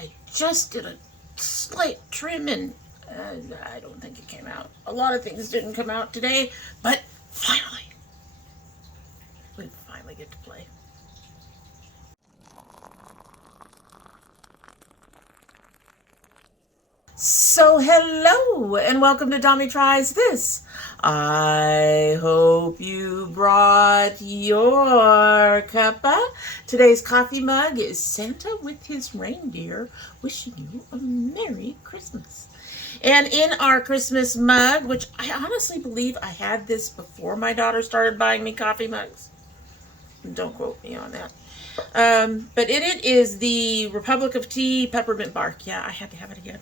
I just did a slight trim and I don't think it came out. A lot of things didn't come out today, but finally, we finally get to play. So hello and welcome to Domytriesthis. I hope you brought your cuppa. Today's coffee mug is Santa with his reindeer wishing you a Merry Christmas. And in our Christmas mug, which I honestly believe I had this before my daughter started buying me coffee mugs. Don't quote me on that. But in it is the Republic of Tea Peppermint Bark. Yeah, I had to have it again.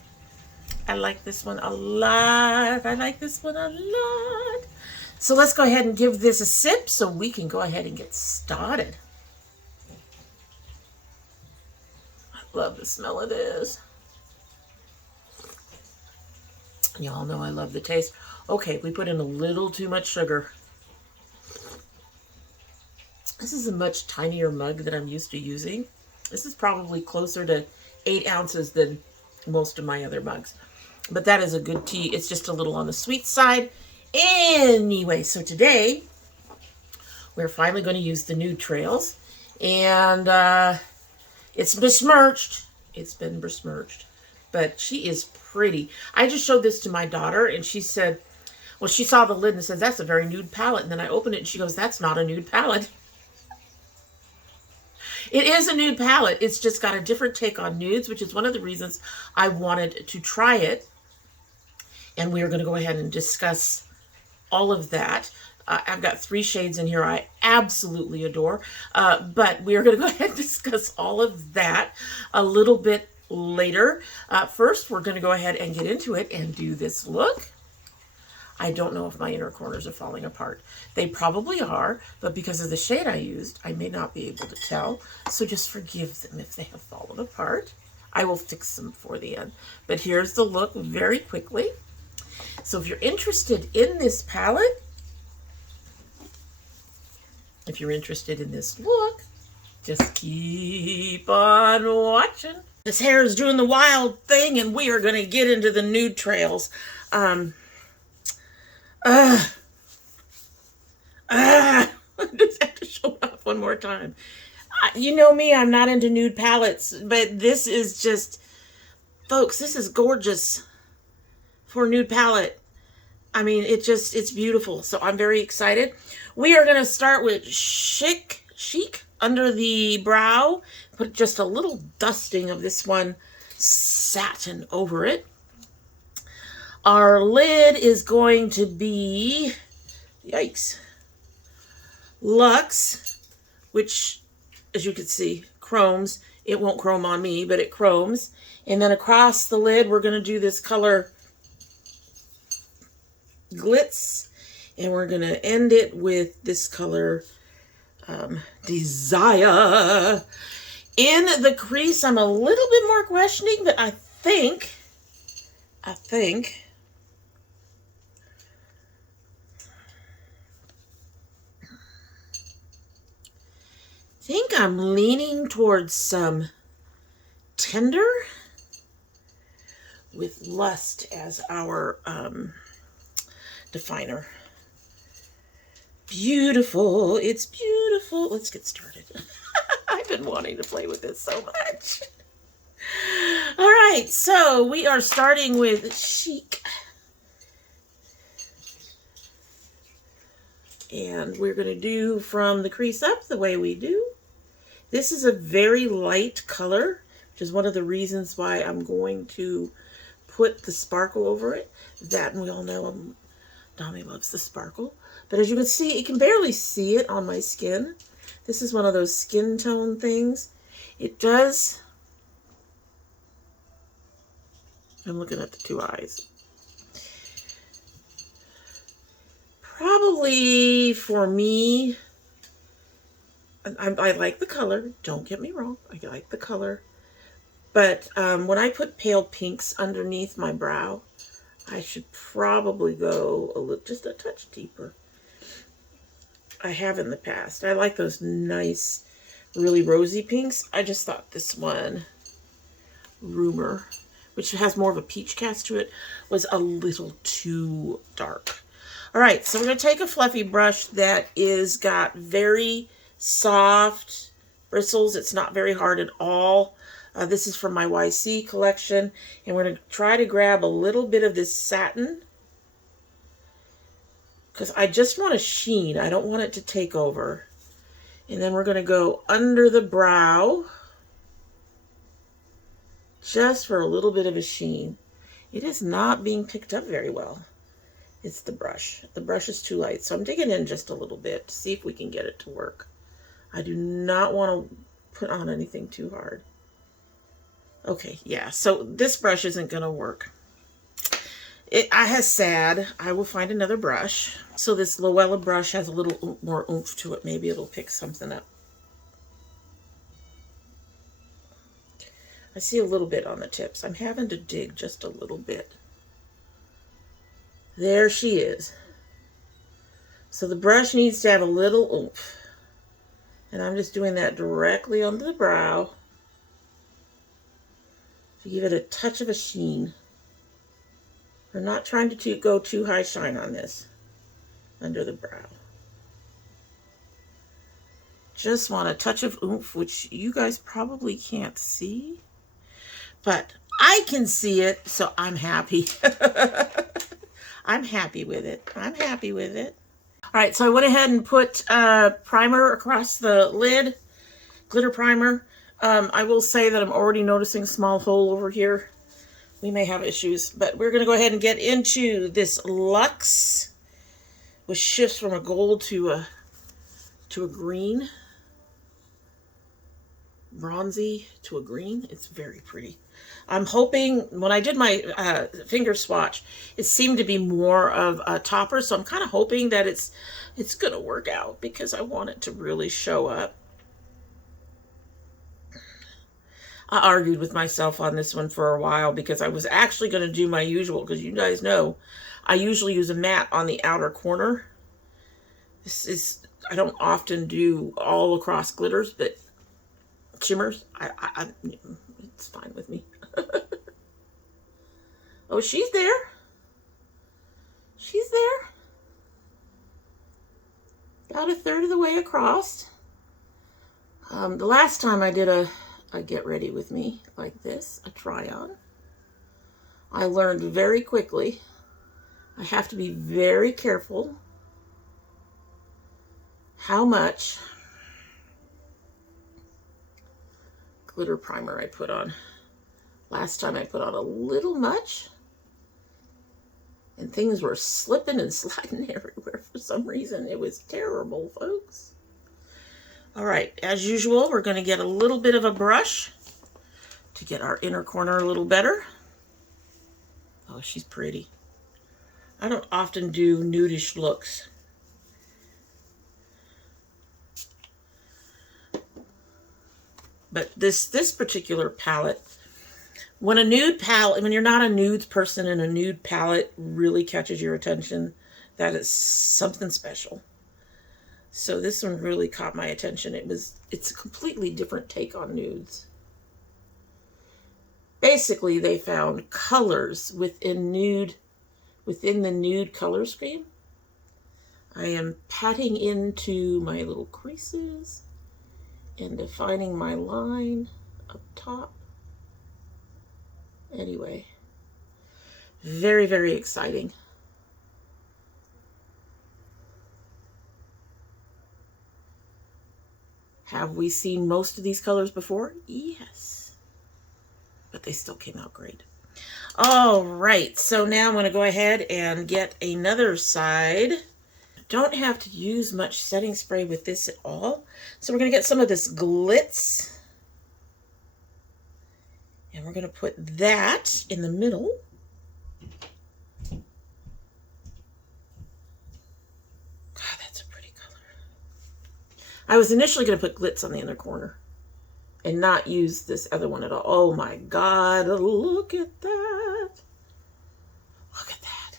I like this one a lot. I like this one a lot. So let's go ahead and give this a sip so we can go ahead and get started. I love the smell of this. Y'all know I love the taste. Okay, we put in a little too much sugar. This is a much tinier mug than I'm used to using. This is probably closer to 8 ounces than most of my other mugs. But that is a good tea. It's just a little on the sweet side. Anyway, so today we're finally going to use the Nudetrals. And it's besmirched. It's been besmirched. But she is pretty. I just showed this to my daughter and she said, well, she saw the lid and said, that's a very nude palette. And then I opened it and she goes, that's not a nude palette. It is a nude palette. It's just got a different take on nudes, which is one of the reasons I wanted to try it. And we are going to go ahead and discuss all of that. I've got 3 shades in here I absolutely adore. But we are going to go ahead and discuss all of that a little bit later. First, we're going to go ahead and get into it and do this look. I don't know if my inner corners are falling apart. They probably are, but because of the shade I used, I may not be able to tell. So just forgive them if they have fallen apart. I will fix them for the end. But here's the look very quickly. So if you're interested in this palette, if you're interested in this look, just keep on watching. This hair is doing the wild thing, and we are going to get into the Nudetrals. I just have to show it off one more time. You know me, I'm not into nude palettes, but this is just, folks, this is gorgeous for a nude palette. I mean, it's beautiful. So I'm very excited. We are going to start with Chic under the brow. Put just a little dusting of this one satin over it. Our lid is going to be, yikes, Luxe, which, as you can see, chromes. It won't chrome on me, but it chromes. And then across the lid, we're going to do this color Glitz. And we're going to end it with this color Desire. In the crease, I'm a little bit more questioning, but I think I'm leaning towards some Tender with Lust as our definer. Beautiful. It's beautiful. Let's get started. I've been wanting to play with this so much. All right, so we are starting with Chic. And we're going to do from the crease up the way we do. This is a very light color, which is one of the reasons why I'm going to put the sparkle over it. That, and we all know Dommy loves the sparkle. But as you can see, you can barely see it on my skin. This is one of those skin tone things. It does. I'm looking at the 2 eyes. Probably for me, I like the color. Don't get me wrong. I like the color. But when I put pale pinks underneath my brow, I should probably go a little, just a touch deeper. I have in the past. I like those nice, really rosy pinks. I just thought this one Rumor, which has more of a peach cast to it, was a little too dark. All right, so we're going to take a fluffy brush that is got very soft bristles. It's not very hard at all. This is from my YC collection, and we're going to try to grab a little bit of this satin because I just want a sheen. I don't want it to take over. And then we're going to go under the brow just for a little bit of a sheen. It is not being picked up very well. It's the brush. The brush is too light, so I'm digging in just a little bit to see if we can get it to work. I do not want to put on anything too hard. Okay, yeah, so this brush isn't going to work. I has sad. I will find another brush. So this Luella brush has a little more oomph to it. Maybe it'll pick something up. I see a little bit on the tips. I'm having to dig just a little bit. There she is. So the brush needs to have a little oomph. And I'm just doing that directly onto the brow to give it a touch of a sheen. We're not trying to go too high shine on this under the brow. Just want a touch of oomph, which you guys probably can't see, but I can see it, so I'm happy. I'm happy with it. I'm happy with it. All right, so I went ahead and put primer across the lid, glitter primer. I will say that I'm already noticing a small hole over here. We may have issues, but we're going to go ahead and get into this Luxe, which shifts from a gold to a green, bronzy to a green. It's very pretty. I'm hoping, when I did my finger swatch, it seemed to be more of a topper, so I'm kind of hoping that it's going to work out because I want it to really show up. I argued with myself on this one for a while because I was actually going to do my usual, because you guys know I usually use a matte on the outer corner. I don't often do all across glitters, but shimmers, it's fine with me. Oh, she's there. She's there. About a third of the way across. The last time I did a get ready with me like this, a try on, I learned very quickly I have to be very careful how much glitter primer I put on. Last time I put on a little much, and things were slipping and sliding everywhere for some reason. It was terrible, folks. All right, as usual, we're going to get a little bit of a brush to get our inner corner a little better. Oh, she's pretty. I don't often do nudish looks. But this particular palette, when you're not a nudes person and a nude palette really catches your attention, that is something special. So this one really caught my attention. It's a completely different take on nudes. Basically, they found colors within the nude color scheme. I am patting into my little creases and defining my line up top. Anyway, very, very exciting. Have we seen most of these colors before? Yes. But they still came out great. All right, so now I'm going to go ahead and get another side. Don't have to use much setting spray with this at all. So we're going to get some of this glitz. And we're going to put that in the middle. God, that's a pretty color. I was initially going to put glitz on the inner corner and not use this other one at all. Oh my God, look at that. Look at that.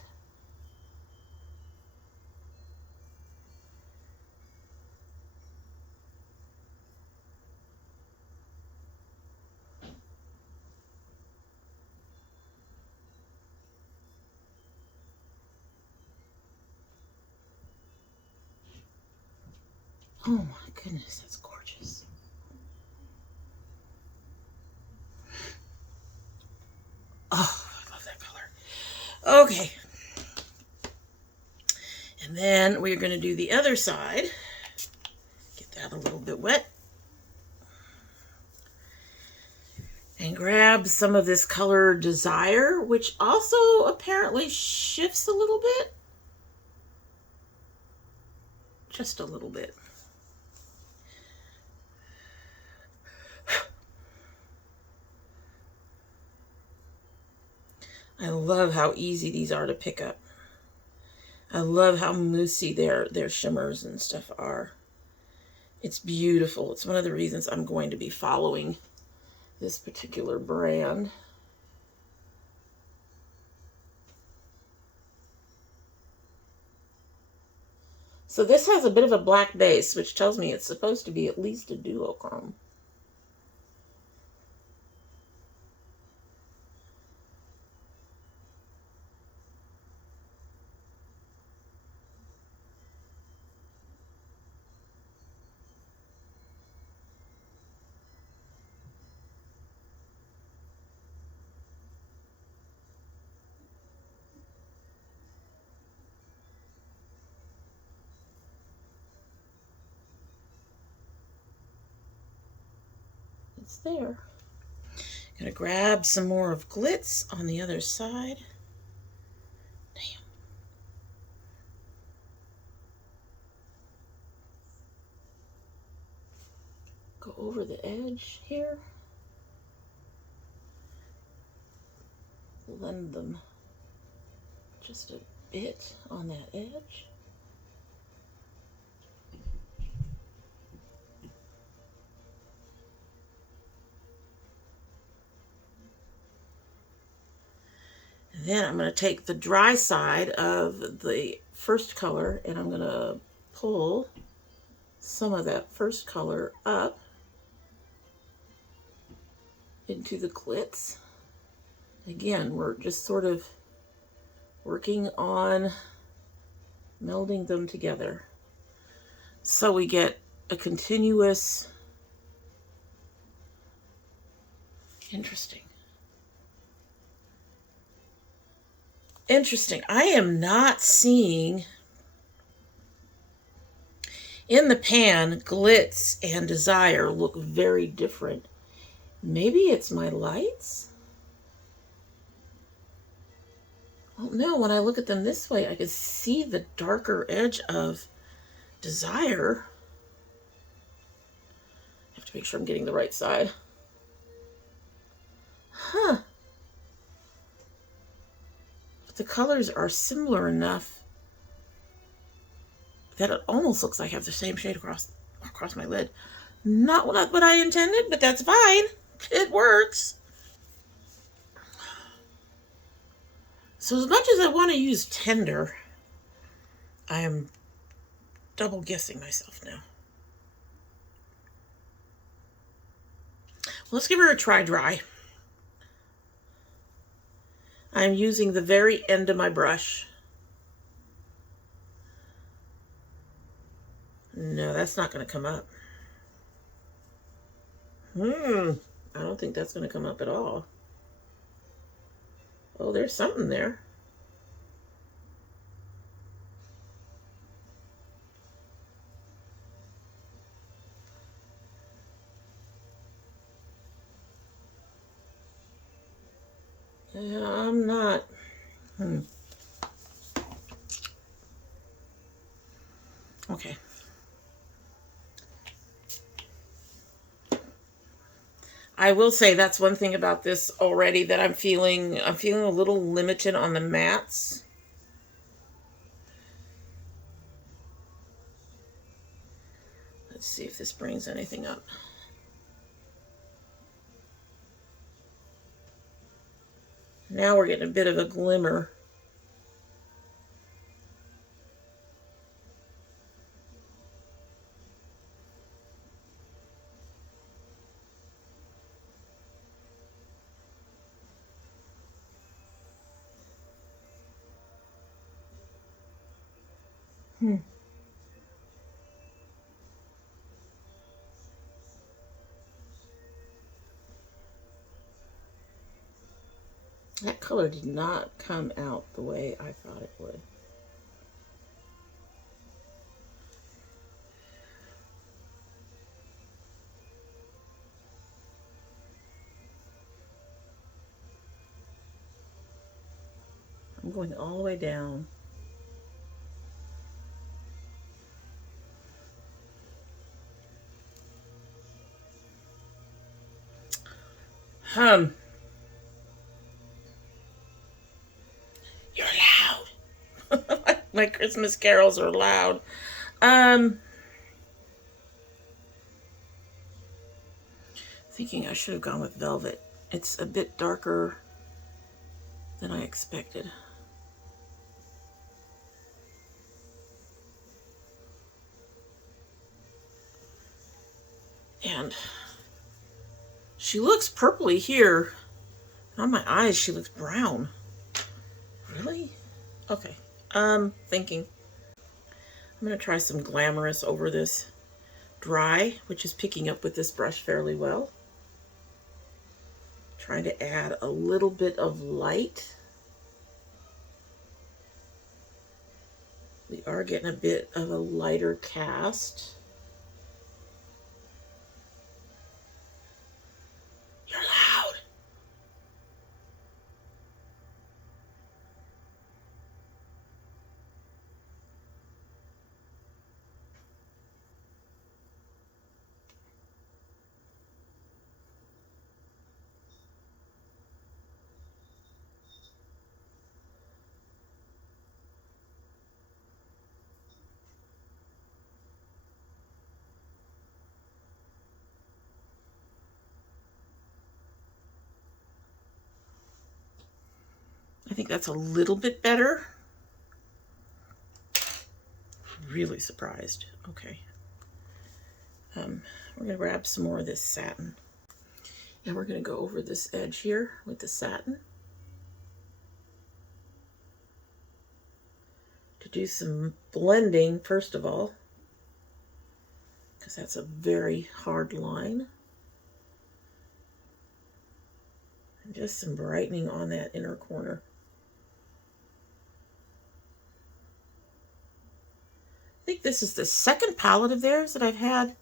Oh my goodness, that's gorgeous. Oh, I love that color. Okay. And then we're going to do the other side. Get that a little bit wet. And grab some of this color Desire, which also apparently shifts a little bit. Just a little bit. I love how easy these are to pick up. I love how moussey their shimmers and stuff are. It's beautiful. It's one of the reasons I'm going to be following this particular brand. So this has a bit of a black base, which tells me it's supposed to be at least a duochrome. It's there. Gonna grab some more of Glitz on the other side. Damn. Go over the edge here. Blend them just a bit on that edge. Then I'm going to take the dry side of the first color and I'm going to pull some of that first color up into the Glitz. Again, we're just sort of working on melding them together so we get a continuous, interesting. I am not seeing in the pan Glitz and Desire look very different. Maybe it's my lights? Oh no, when I look at them this way, I can see the darker edge of Desire. I have to make sure I'm getting the right side. Huh. But the colors are similar enough that it almost looks like I have the same shade across my lid. Not what I intended, but that's fine. It works. So as much as I want to use Tender, I am double guessing myself now. Let's give her a try dry. I'm using the very end of my brush. No, that's not going to come up. I don't think that's going to come up at all. Oh, there's something there. I'm not. Okay. I will say that's one thing about this already that I'm feeling a little limited on the mattes. Let's see if this brings anything up. Now we're getting a bit of a glimmer. That color did not come out the way I thought it would. I'm going all the way down. You're loud. My Christmas carols are loud. Thinking I should have gone with velvet. It's a bit darker than I expected. And she looks purpley here. On my eyes, she looks brown. Really? Okay. Thinking. I'm going to try some glamorous over this dry, which is picking up with this brush fairly well. Trying to add a little bit of light. We are getting a bit of a lighter cast. You're loud. I think that's a little bit better. Really surprised. Okay. We're going to grab some more of this satin. And we're going to go over this edge here with the satin to do some blending, first of all, because that's a very hard line. And just some brightening on that inner corner. I think this is the second palette of theirs that I've had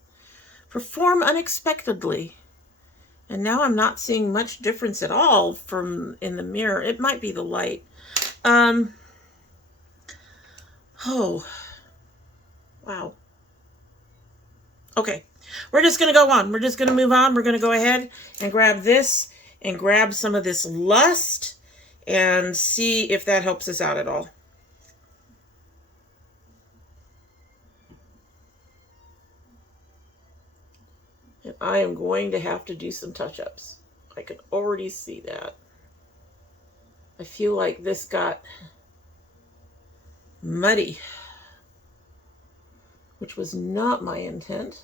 perform unexpectedly. And now I'm not seeing much difference at all from in the mirror. It might be the light. Oh, wow. Okay, we're just going to go on. We're just going to move on. We're going to go ahead and grab this and grab some of this Lust and see if that helps us out at all. And I am going to have to do some touch-ups. I can already see that. I feel like this got muddy, which was not my intent.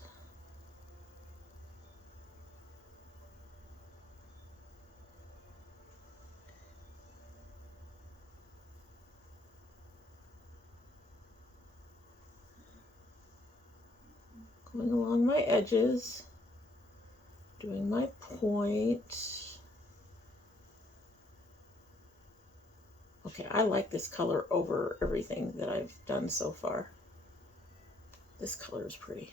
Going along my edges, doing my point. Okay, I like this color over everything that I've done so far. This color is pretty.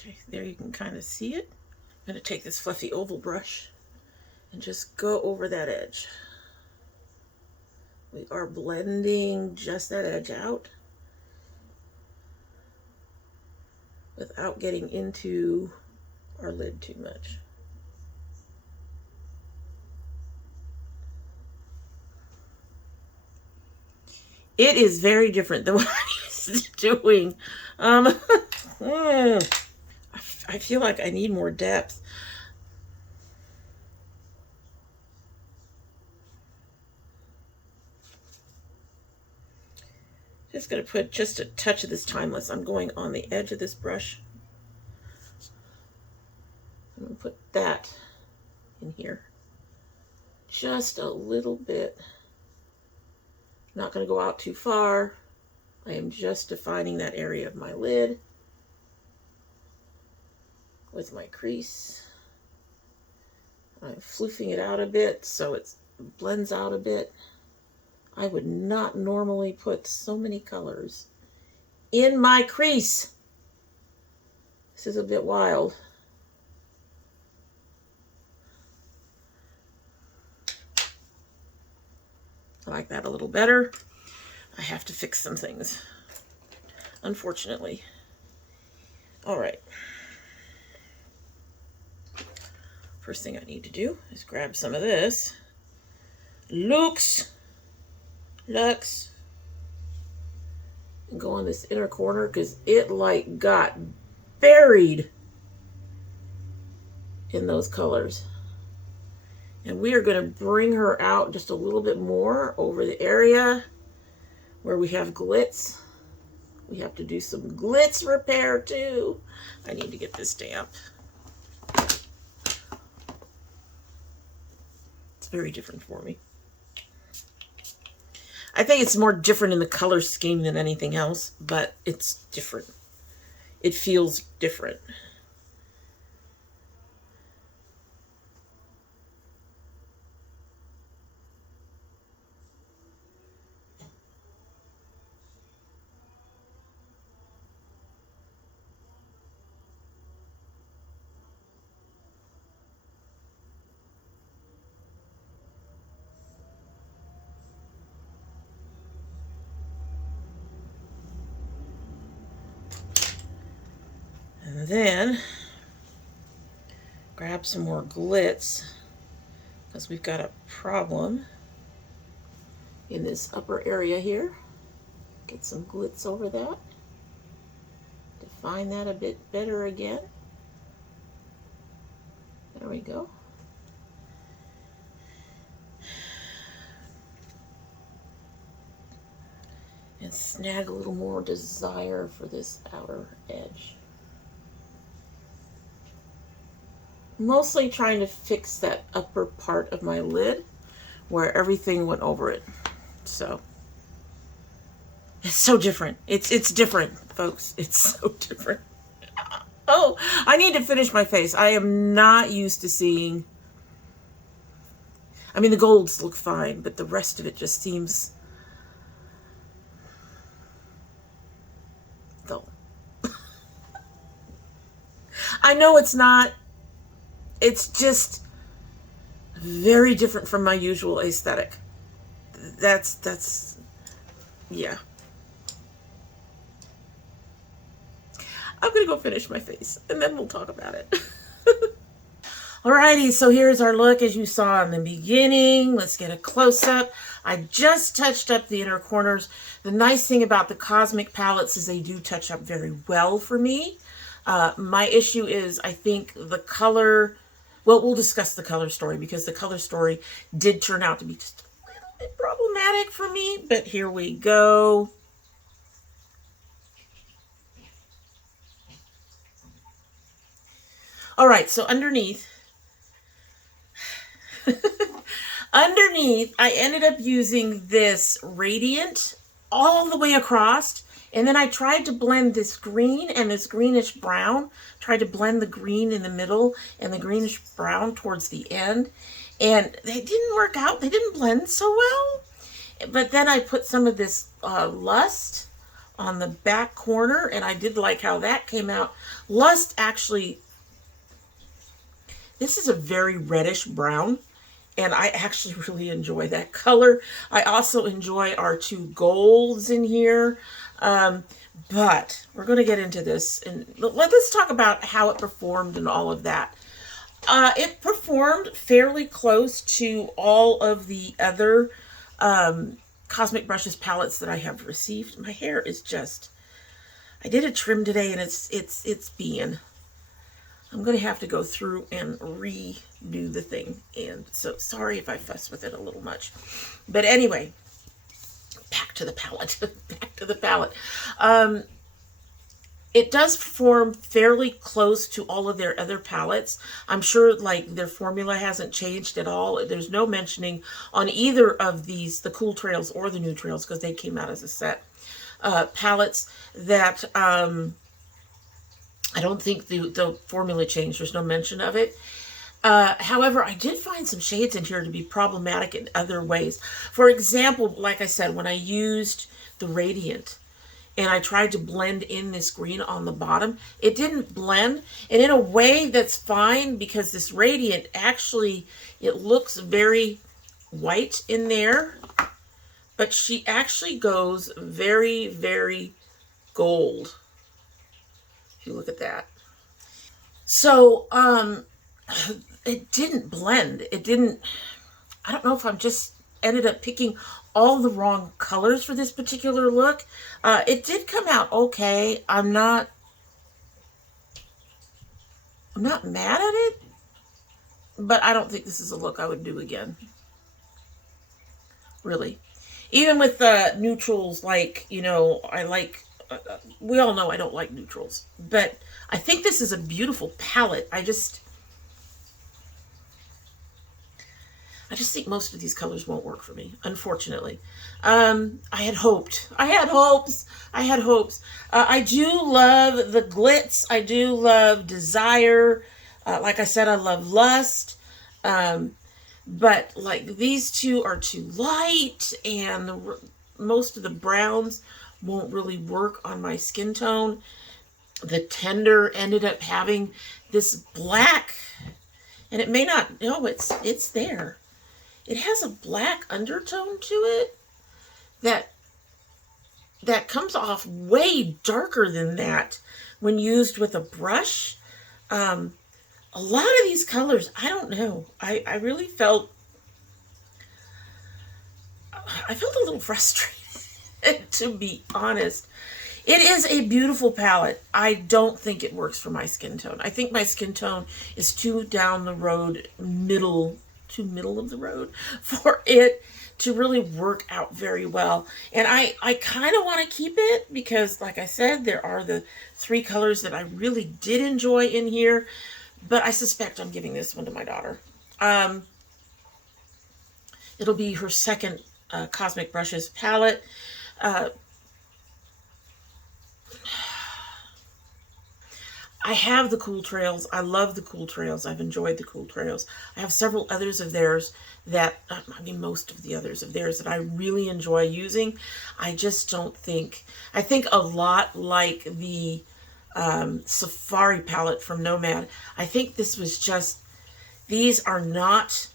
Okay, there you can kind of see it. I'm going to take this fluffy oval brush and just go over that edge. We are blending just that edge out without getting into our lid too much. It is very different than what I'm used to doing. I feel like I need more depth. Just going to put just a touch of this Timeless. I'm going on the edge of this brush. I'm going to put that in here. Just a little bit. Not going to go out too far. I am just defining that area of my lid with my crease. I'm floofing it out a bit so it blends out a bit. I would not normally put so many colors in my crease. This is a bit wild. I like that a little better. I have to fix some things, unfortunately. All right. First thing I need to do is grab some of this Lux, and go on this inner corner because it like got buried in those colors. And we are going to bring her out just a little bit more over the area where we have glitz. We have to do some glitz repair too. I need to get this damp. It's very different for me. I think it's more different in the color scheme than anything else, but it's different. It feels different. And then grab some more glitz because we've got a problem in this upper area here. Get some glitz over that. Define that a bit better again. There we go. And snag a little more desire for this outer edge. Mostly trying to fix that upper part of my lid where everything went over it. So it's so different. It's different, folks. It's so different. Oh, I need to finish my face. I am not used to seeing, I mean, the golds look fine, but the rest of it just seems dull. I know it's not. It's just very different from my usual aesthetic. That's, yeah. I'm gonna go finish my face and then we'll talk about it. Alrighty, so here's our look as you saw in the beginning. Let's get a close-up. I just touched up the inner corners. The nice thing about the Cosmic palettes is they do touch up very well for me. My issue is I think the color, well, we'll discuss the color story because the color story did turn out to be just a little bit problematic for me, but here we go. All right, so underneath, I ended up using this Radiant all the way across, and then I tried to blend this green and this greenish brown, tried to blend the green in the middle and the greenish brown towards the end, and they didn't work out. They didn't blend so well. But then I put some of this Lust on the back corner, and I did like how that came out. Lust actually, this is a very reddish brown, and I actually really enjoy that color. I also enjoy our two golds in here. But we're going to get into this, and let's talk about how it performed and all of that. It performed fairly close to all of the other Cosmic Brushes palettes that I have received. My hair is just, I did a trim today and it's being. I'm going to have to go through and redo the thing. And so sorry if I fuss with it a little much. But anyway, back to the palette. Back to the palette. It does perform fairly close to all of their other palettes. I'm sure like their formula hasn't changed at all. There's no mentioning on either of these, the Cool Trails or the Nudetrals, because they came out as a set, palettes that I don't think the formula changed. There's no mention of it. However, I did find some shades in here to be problematic in other ways. For example, like I said, when I used the Radiant and I tried to blend in this green on the bottom, it didn't blend. And in a way, that's fine because this Radiant actually, it looks very white in there, but she actually goes very, very gold. If you look at that. So, it didn't blend. It didn't, I don't know if I'm just ended up picking all the wrong colors for this particular look. It did come out okay. I'm not mad at it, but I don't think this is a look I would do again. Really. Even with neutrals, like, you know, I like, we all know I don't like neutrals, but I think this is a beautiful palette. I just think most of these colors won't work for me, unfortunately. I had hoped. I had hopes. I do love the Glitz. I do love Desire. Like I said, I love Lust. But like these two are too light, and most of the browns won't really work on my skin tone. The Tender ended up having this black, and it may not, no, it's there. It has a black undertone to it that comes off way darker than that when used with a brush. A lot of these colors, I don't know. I really felt, a little frustrated, to be honest. It is a beautiful palette. I don't think it works for my skin tone. I think my skin tone is too down the road, middle of the road for it to really work out very well. And I kind of want to keep it because, like I said, there are the 3 colors that I really did enjoy in here, but I suspect I'm giving this one to my daughter. It'll be her second Cosmic Brushes palette. I have the Cool Trails. I love the Cool Trails. I've enjoyed the Cool Trails. I have several others of theirs that, I mean, most of the others of theirs that I really enjoy using. I just don't think, I think a lot like the Safari palette from Nomad. I think this was just, these are not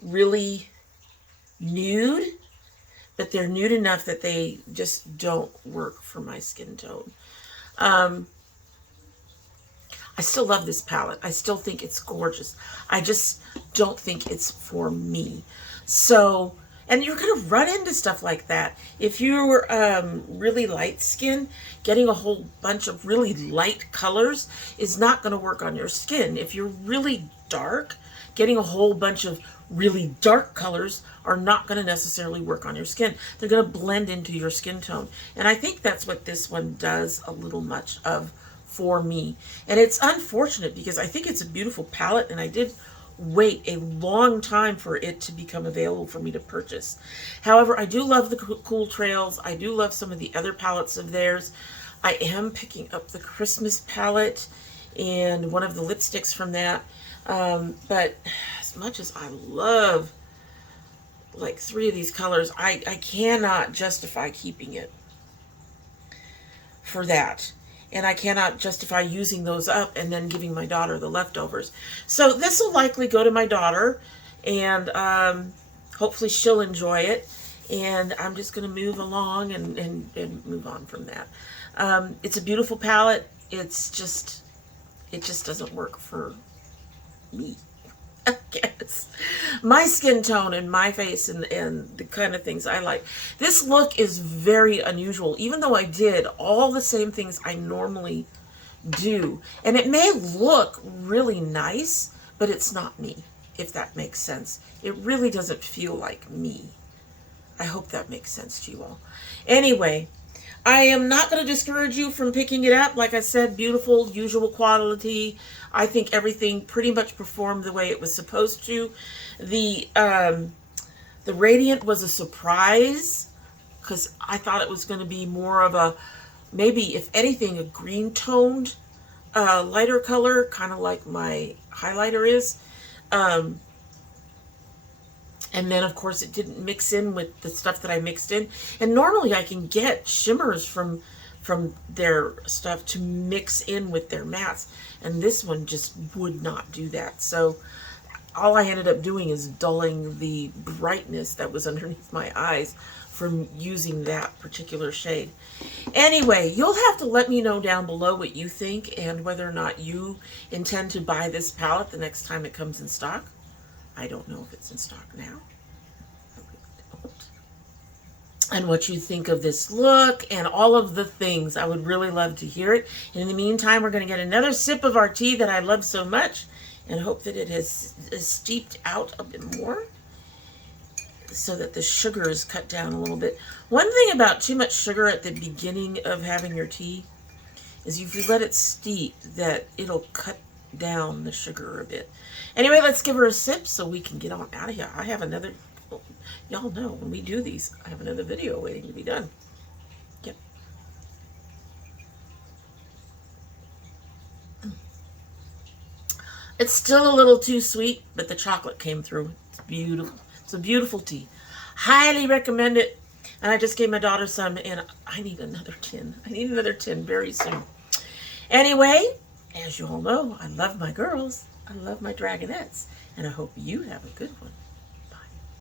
really nude, but they're nude enough that they just don't work for my skin tone. I still love this palette. I still think it's gorgeous. I just don't think it's for me. So, and you're going to run into stuff like that. If you're really light skin, getting a whole bunch of really light colors is not going to work on your skin. If you're really dark, getting a whole bunch of really dark colors are not going to necessarily work on your skin. They're going to blend into your skin tone. And I think that's what this one does a little much of for me. And it's unfortunate because I think it's a beautiful palette, and I did wait a long time for it to become available for me to purchase. However, I do love the Cool Trails. I do love some of the other palettes of theirs. I am picking up the Christmas palette and one of the lipsticks from that. But as much as I love like 3 of these colors, I cannot justify keeping it for that. And I cannot justify using those up and then giving my daughter the leftovers. So this will likely go to my daughter, and hopefully she'll enjoy it. And I'm just going to move along and move on from that. It's a beautiful palette. It just doesn't work for me, I guess. my skin tone and my face and the kind of things I like. This look is very unusual, even though I did all the same things I normally do. And it may look really nice, but it's not me, if that makes sense. It really doesn't feel like me. I hope that makes sense to you all. Anyway, I am not going to discourage you from picking it up. Like I said, beautiful, usual quality. I think everything pretty much performed the way it was supposed to. The Radiant was a surprise because I thought it was going to be more of a, maybe if anything, a green toned lighter color, kind of like my highlighter is. And then, of course, it didn't mix in with the stuff that I mixed in. And normally I can get shimmers from their stuff to mix in with their mattes. And this one just would not do that. So all I ended up doing is dulling the brightness that was underneath my eyes from using that particular shade. Anyway, you'll have to let me know down below what you think and whether or not you intend to buy this palette the next time it comes in stock. I don't know if it's in stock now. I really don't. And what you think of this look and all of the things. I would really love to hear it. And in the meantime, we're going to get another sip of our tea that I love so much and hope that it has steeped out a bit more so that the sugar is cut down a little bit. One thing about too much sugar at the beginning of having your tea is if you let it steep, that it'll cut down the sugar a bit. Anyway, let's give her a sip so we can get on out of here. I have another, y'all know when we do these, I have another video waiting to be done. Yep. It's still a little too sweet, but the chocolate came through. It's beautiful. It's a beautiful tea. Highly recommend it. And I just gave my daughter some, and I need another tin. I need another tin very soon. Anyway, as you all know, I love my girls. I love my dragonettes, and I hope you have a good one.